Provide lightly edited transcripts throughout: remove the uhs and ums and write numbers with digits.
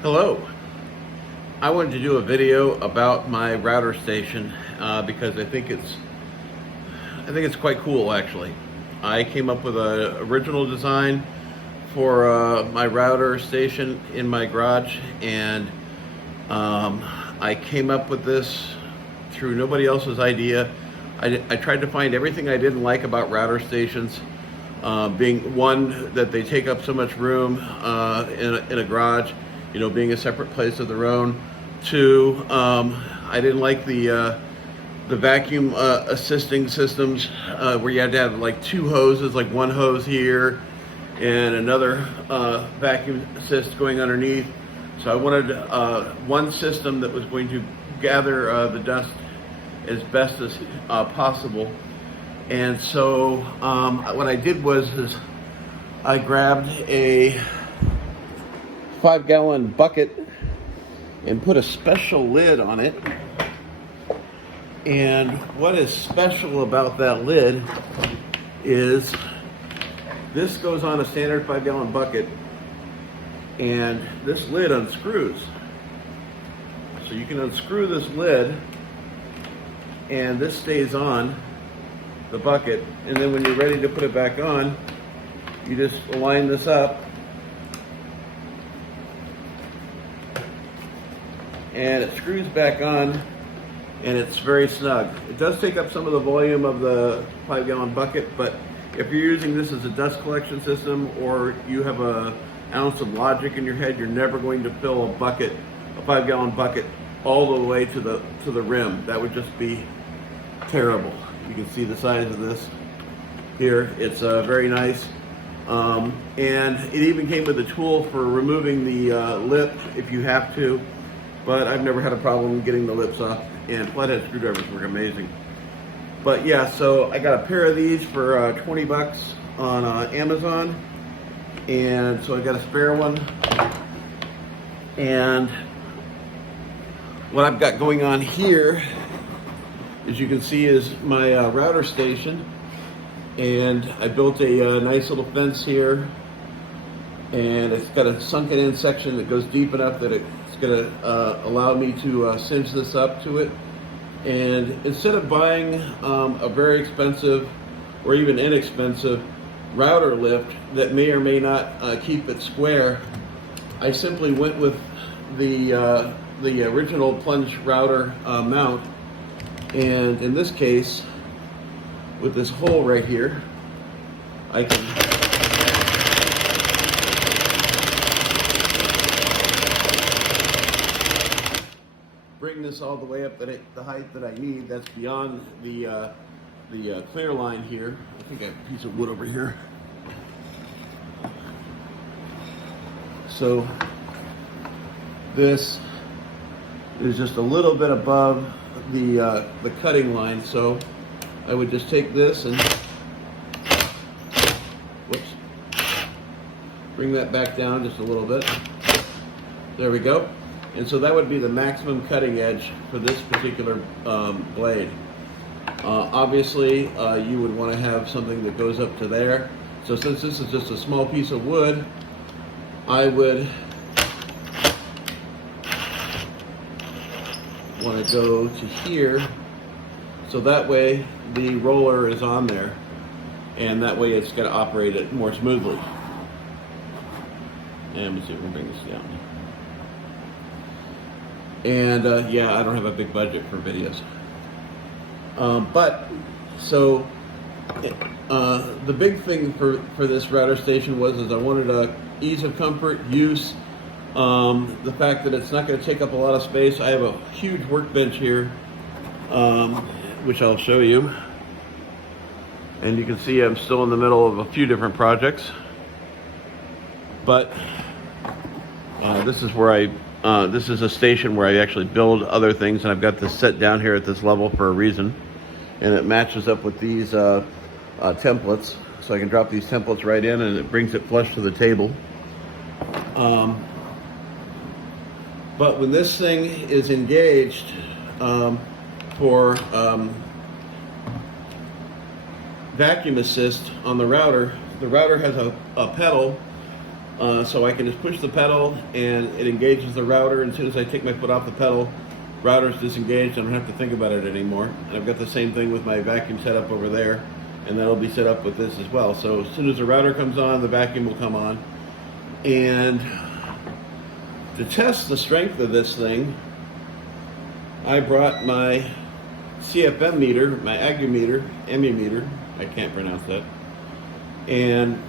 Hello. I wanted to do a video about my router station because I think it's quite cool actually. I came up with an original design for my router station in my garage, and I came up with this through nobody else's idea. I tried to find everything I didn't like about router stations, being one, that they take up so much room in a garage, you know, being a separate place of their own. Two, I didn't like the vacuum assisting systems where you had to have like two hoses, like one hose here and another vacuum assist going underneath. So I wanted one system that was going to gather the dust as best as possible. And so what I did was I grabbed a 5-gallon bucket and put a special lid on it. And what is special about that lid is this goes on a standard 5-gallon bucket, and this lid unscrews. So you can unscrew this lid and this stays on the bucket, and then when you're ready to put it back on, you just line this up and it screws back on, and it's very snug. It does take up some of the volume of the 5-gallon bucket, but if you're using this as a dust collection system, or you have an ounce of logic in your head, you're never going to fill a 5-gallon bucket all the way to the rim. That would just be terrible. You can see the size of this here. It's very nice. And it even came with a tool for removing the lip if you have to, but I've never had a problem getting the lips off, and flathead screwdrivers work amazing. But yeah, so I got a pair of these for 20 bucks on Amazon, and so I got a spare one. And what I've got going on here, as you can see, is my router station, and I built a nice little fence here, and it's got a sunken in section that goes deep enough that it's going to allow me to cinch this up to it. And instead of buying a very expensive or even inexpensive router lift that may or may not keep it square, I simply went with the original plunge router mount. And in this case, with this hole right here, I can bring this all the way up at the height that I need. That's beyond the clear line here. I think I have a piece of wood over here. So this is just a little bit above the cutting line. So I would just take this and bring that back down just a little bit. There we go. And so that would be the maximum cutting edge for this particular blade. Obviously, you would want to have something that goes up to there. So since this is just a small piece of wood, I would want to go to here, so that way the roller is on there, and that way it's going to operate it more smoothly. And let's see if we can bring this down. And yeah, I don't have a big budget for videos. But so the big thing for this router station was I wanted ease of comfort, use, the fact that it's not going to take up a lot of space. I have a huge workbench here, which I'll show you. And you can see I'm still in the middle of a few different projects. But this is where this is a station where I actually build other things, and I've got this set down here at this level for a reason, and it matches up with these templates, so I can drop these templates right in, and it brings it flush to the table. But when this thing is engaged for vacuum assist on the router has a pedal So I can just push the pedal and it engages the router, and as soon as I take my foot off the pedal, router's disengaged. I don't have to think about it anymore. And I've got the same thing with my vacuum set up over there, and that'll be set up with this as well. So as soon as the router comes on, the vacuum will come on. And to test the strength of this thing, I brought my CFM meter, my ammeter, I can't pronounce that, and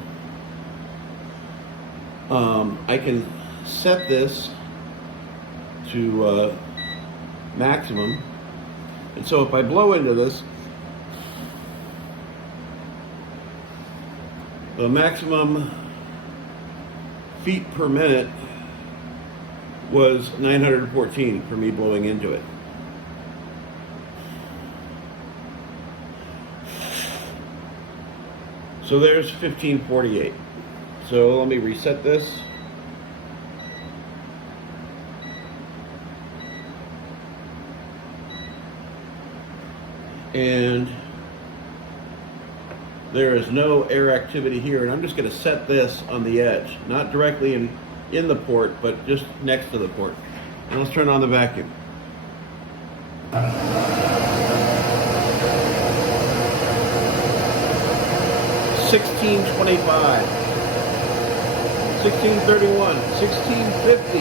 I can set this to maximum, and so if I blow into this, the maximum feet per minute was 914 for me blowing into it. So there's 1548. So let me reset this. And there is no air activity here, and I'm just going to set this on the edge, not directly in the port, but just next to the port. And let's turn on the vacuum. 1625, 1631, 1650.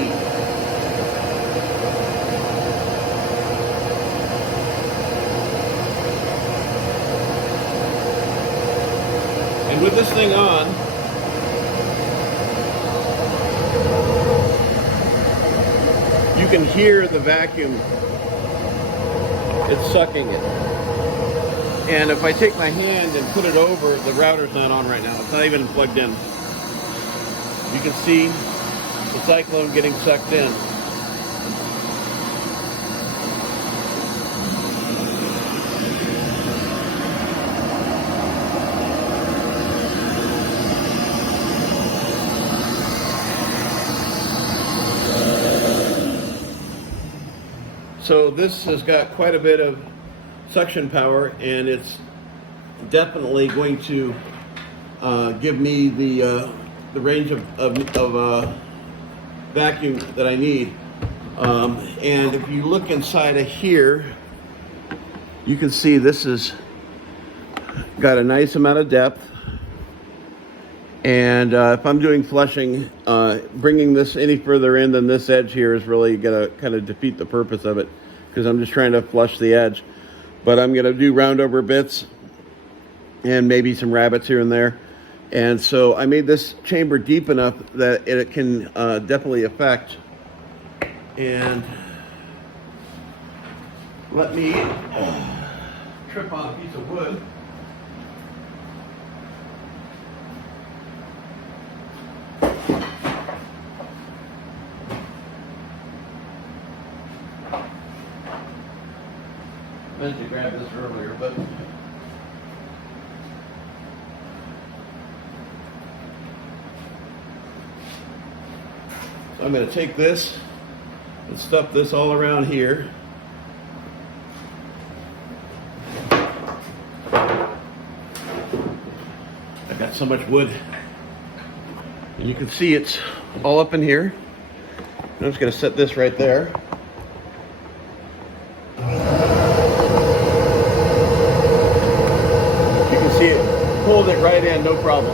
And with this thing on, you can hear the vacuum. It's sucking it. And if I take my hand and put it over, the router's not on right now. It's not even plugged in. You can see the cyclone getting sucked in. So this has got quite a bit of suction power, and it's definitely going to give me the range of vacuum that I need. And if you look inside of here, you can see this has got a nice amount of depth. And if I'm doing flushing, bringing this any further in than this edge here is really going to kind of defeat the purpose of it, because I'm just trying to flush the edge. But I'm going to do round over bits and maybe some rabbits here and there. And so I made this chamber deep enough that it can definitely affect. And let me trip on a piece of wood. I meant to grab this earlier, but so I'm going to take this and stuff this all around here. I've got so much wood, and you can see it's all up in here. I'm just going to set this right there. See it, pulled it right in, no problem.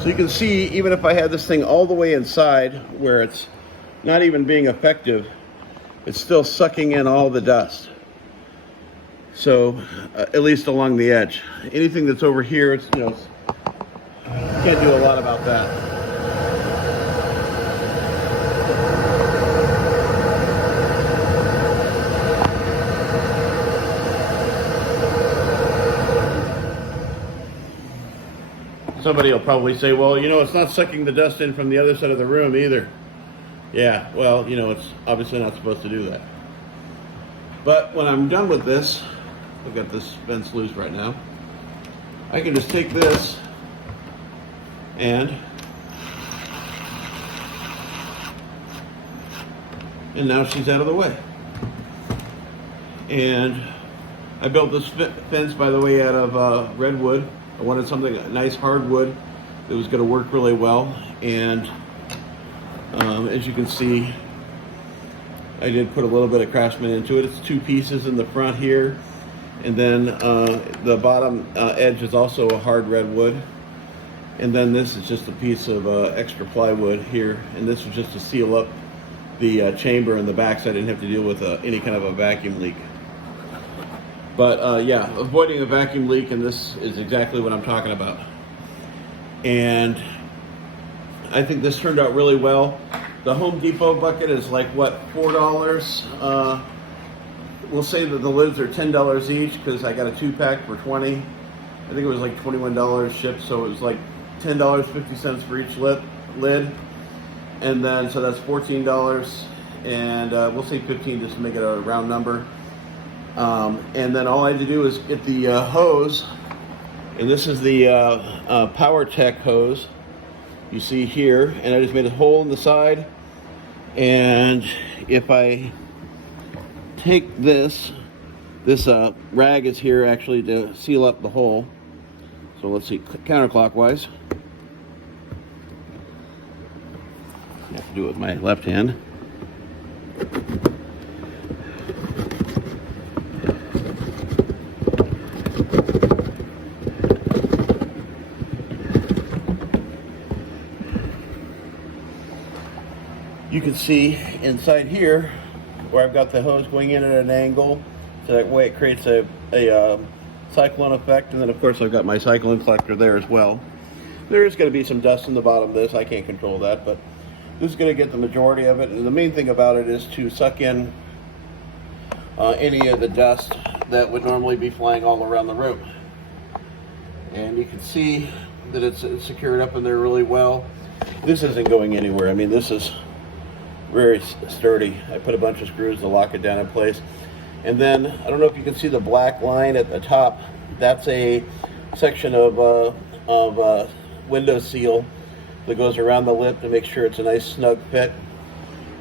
So you can see, even if I had this thing all the way inside where it's not even being effective, it's still sucking in all the dust. So at least along the edge. Anything that's over here, it's, you know, can't do a lot about that. Somebody will probably say, well, you know, it's not sucking the dust in from the other side of the room either. Yeah, well, you know, it's obviously not supposed to do that. But when I'm done with this, I've got this vents loose right now. I can just take this and now she's out of the way. And I built this fence, by the way, out of redwood. I wanted something, a nice hardwood that was going to work really well. And as you can see, I did put a little bit of Craftsman into it. It's 2 pieces in the front here, and then the bottom edge is also a hard redwood, and then this is just a piece of extra plywood here, and this was just to seal up the chamber in the back so I didn't have to deal with any kind of a vacuum leak. But yeah, avoiding a vacuum leak, and this is exactly what I'm talking about. And I think this turned out really well. The Home Depot bucket is like, what, $4? We'll say that the lids are $10 each because I got a 2-pack for $20. I think it was like $21 shipped, so it was like $10.50 for each lid. And then, so that's $14, and we'll say $15 just to make it a round number. And then all I had to do is get the hose, and this is the PowerTech hose you see here, and I just made a hole in the side. And if I take this rag is here actually to seal up the hole. So let's see, counterclockwise. I have to do it with my left hand. You can see inside here where I've got the hose going in at an angle, so that way it creates a cyclone effect. And then of course I've got my cyclone collector there as well. There is going to be some dust in the bottom of this. I can't control that, but this is going to get the majority of it. And the main thing about it is to suck in any of the dust that would normally be flying all around the room. And you can see that it's secured up in there really well. This isn't going anywhere. I mean, this is very sturdy. I put a bunch of screws to lock it down in place. And then, I don't know if you can see the black line at the top. That's a section of window seal that goes around the lip to make sure it's a nice snug fit.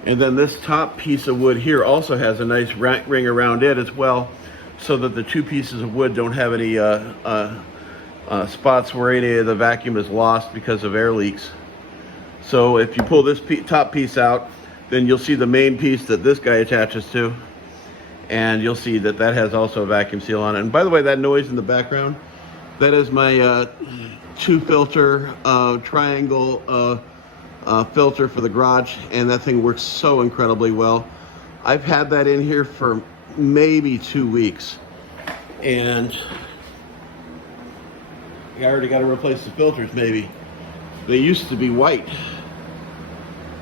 And then this top piece of wood here also has a nice ring around it as well, so that the 2 pieces of wood don't have any spots where any of the vacuum is lost because of air leaks. So if you pull this top piece out, then you'll see the main piece that this guy attaches to, and you'll see that that has also a vacuum seal on it. And by the way, that noise in the background, that is my 2-filter triangle filter for the garage, and that thing works so incredibly well. I've had that in here for maybe 2 weeks, and I already got to replace the filters maybe. They used to be white,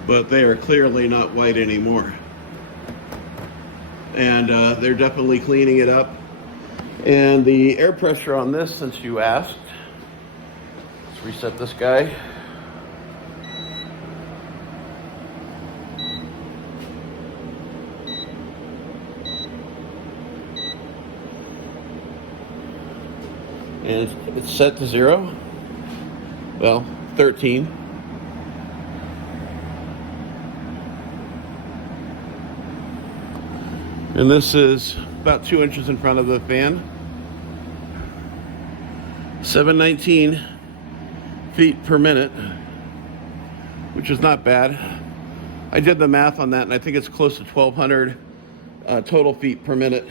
but they are clearly not white anymore. And they're definitely cleaning it up. And the air pressure on this, since you asked, let's reset this guy. And it's set to 0. Well, 13. And this is about 2 inches in front of the fan. 719 feet per minute, which is not bad. I did the math on that, and I think it's close to 1,200 total feet per minute.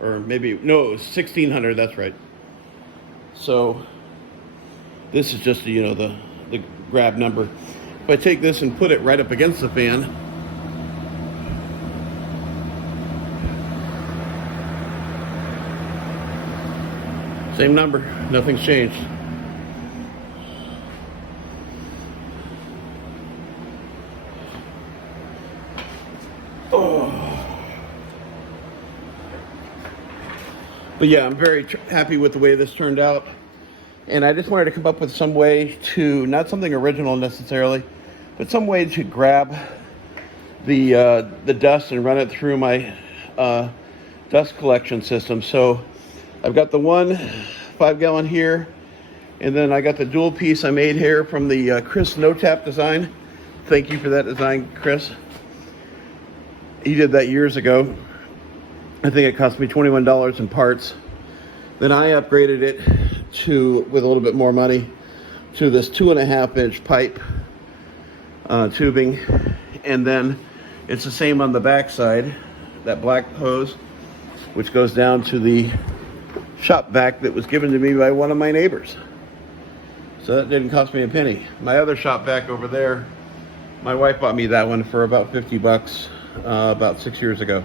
Or maybe, no, it was 1,600, that's right. So this is just, you know, the grab number. If I take this and put it right up against the fan, same number, nothing's changed. Oh. But yeah, I'm very happy with the way this turned out. And I just wanted to come up with some way to, not something original necessarily, but some way to grab the dust and run it through my dust collection system. So I've got the one 5-gallon here, and then I got the dual piece I made here from the Chris Notap design. Thank you for that design, Chris. He did that years ago. I think it cost me $21 in parts. Then I upgraded it to, with a little bit more money, to this 2.5-inch pipe tubing, and then it's the same on the back side, that black hose, which goes down to the shop vac that was given to me by one of my neighbors. So that didn't cost me a penny. My other shop vac over there, my wife bought me that one for about 50 bucks about 6 years ago.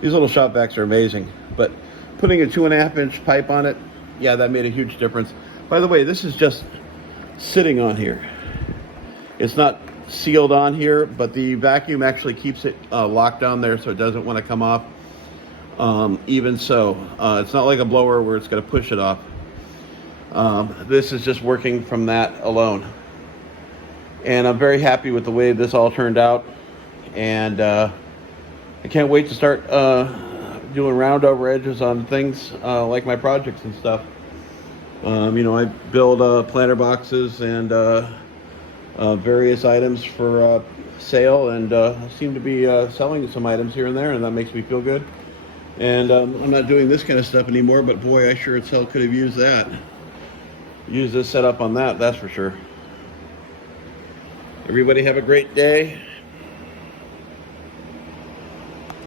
These little shop vacs are amazing, but putting a 2.5-inch pipe on it, yeah, that made a huge difference. By the way, this is just sitting on here. It's not sealed on here, but the vacuum actually keeps it locked on there so it doesn't want to come off. Even so, it's not like a blower where it's going to push it off. This is just working from that alone. And I'm very happy with the way this all turned out. And I can't wait to start doing round over edges on things like my projects and stuff. You know, I build planter boxes and various items for sale, and seem to be selling some items here and there, and that makes me feel good. And I'm not doing this kind of stuff anymore, but boy, I sure as hell could have used that. Use this setup on that, that's for sure. Everybody have a great day.